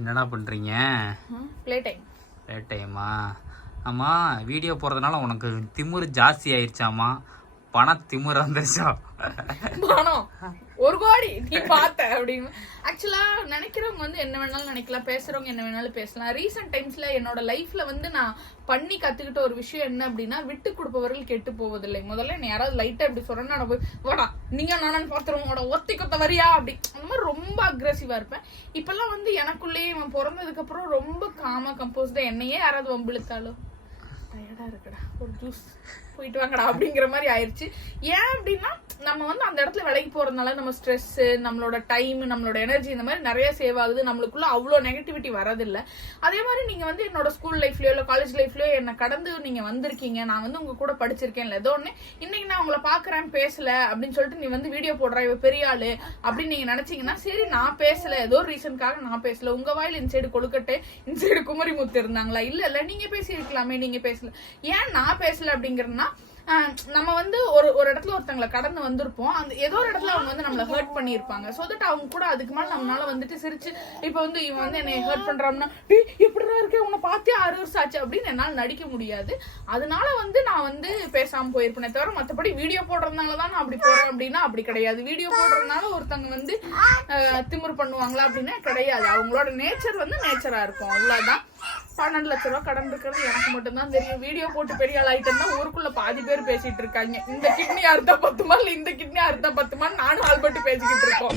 என்னடா பண்றீங்க? Play time. Play டைமா? ஆமா, வீடியோ போறதுனால உனக்கு திமிரு ஜாஸ்தி ஆயிடுச்சாமா? பண திமிரு வந்துருச்சா? பணம் 1 கோடி நீ பார்த்த அப்படின்னு. ஆக்சுவலா நினைக்கிறவங்க வந்து என்ன வேணாலும் நினைக்கலாம், பேசுறவங்க என்ன வேணாலும் பேசலாம். ரீசெண்ட் டைம்ஸ்ல என்னோட லைஃப்ல வந்து நான் பண்ணி கத்துக்கிட்ட ஒரு விஷயம் என்ன அப்படின்னா, விட்டு கொடுப்பவர்கள் கெட்டு போவதில்லை. முதல்ல என்ன யாராவது லைட்டா இப்படி சொல்றேன்னா நான் போய் வாடா நீங்க நானும் பாத்துருவோம் ஒத்தி கொத்த வரியா அப்படி அந்த மாதிரி ரொம்ப அக்ரெசிவா இருப்பேன். இப்பெல்லாம் வந்து எனக்குள்ளேயே இவன் பிறந்ததுக்கு அப்புறம் ரொம்ப காமா கம்போஸ்டா என்னையே யாராவது வம்பிழுத்தாலும் டயர்டா இருக்குடா ஒரு ஜூஸ் போயிட்டு வாங்கடா அப்படிங்கிற மாதிரி ஆயிடுச்சு. ஏன் அப்படின்னா நம்ம வந்து அந்த இடத்துல விலைக்கு போறதுனால நம்ம ஸ்ட்ரெஸ், நம்மளோட டைம், நம்மளோட எனர்ஜி இந்த மாதிரி நிறைய சேவ் ஆகுது. நம்மளுக்குள்ள அவ்வளோ நெகட்டிவிட்டி வரதில்லை. அதே மாதிரி நீங்க வந்து என்னோட ஸ்கூல் லைஃப்லயோ இல்லை காலேஜ் லைஃப்லயோ என்னை கடந்து நீங்க வந்திருக்கீங்க. நான் வந்து உங்க கூட படிச்சிருக்கேன். ஏதோ ஒன்று இன்னைக்கு நான் உங்களை பாக்குறேன் பேசல அப்படின்னு சொல்லிட்டு நீ வந்து வீடியோ போடுற இவ பெரிய ஆளு அப்படின்னு நீங்க நினைச்சீங்கன்னா சரி, நான் பேசல, ஏதோ ஒரு ரீசனுக்காக நான் பேசல. உங்க வாயில இந்த சைடு கொழுக்கட்டை, இந்த சைடு குமரி முத்து இருந்தாங்களா? இல்ல நீங்க பேசி இருக்கலாமே, நீங்க பேசல. ஏன் நான் பேசல அப்படிங்கறதுனா, நம்ம வந்து ஒரு இடத்துல ஒருத்தங்களை கடந்து வந்திருப்போம். அந்த ஏதோ ஒரு இடத்துல அவங்க வந்து நம்மள ஹர்ட் பண்ணிருப்பாங்க. சோ தட் அவங்க கூட அதுக்கு மேல நம்மளால வந்துட்டு சிரிச்சு இப்ப வந்து இவன் வந்து என்னை ஹர்ட் பண்றான்னா எப்படிதான் இருக்கேன் உன்னை பார்த்தே 6 வருஷம் ஆச்சு அப்படின்னு என்னால நடிக்க முடியாது. அதனால வந்து நான் வந்து பேசாம போயிருப்பேனே தவிர மத்தபடி வீடியோ போடுறதுனாலதான் நான் அப்படி போறேன் அப்படின்னா அப்படி கிடையாது. வீடியோ போடுறதுனால ஒருத்தங்க வந்து திமிரு பண்ணுவாங்களா அப்படின்னா கிடையாது. அவங்களோட நேச்சர் வந்து நேச்சரா இருக்கும், அவ்வளவுதான். 12 லட்ச ரூபாய் கடன் இருக்கிறது எனக்கு மட்டும்தான் தெரியும். வீடியோ போட்டு பெரிய ஆள் ஆயிட்டா ஊருக்குள்ள பாதி பேர் பேசிட்டு இருக்காங்க. இந்த கிட்னி அறுத்தா 10 இல்ல இந்த கிட்னி அறுத்தா 10 நானும் ஆள்பட்டு பேசிக்கிட்டு இருக்கோம்.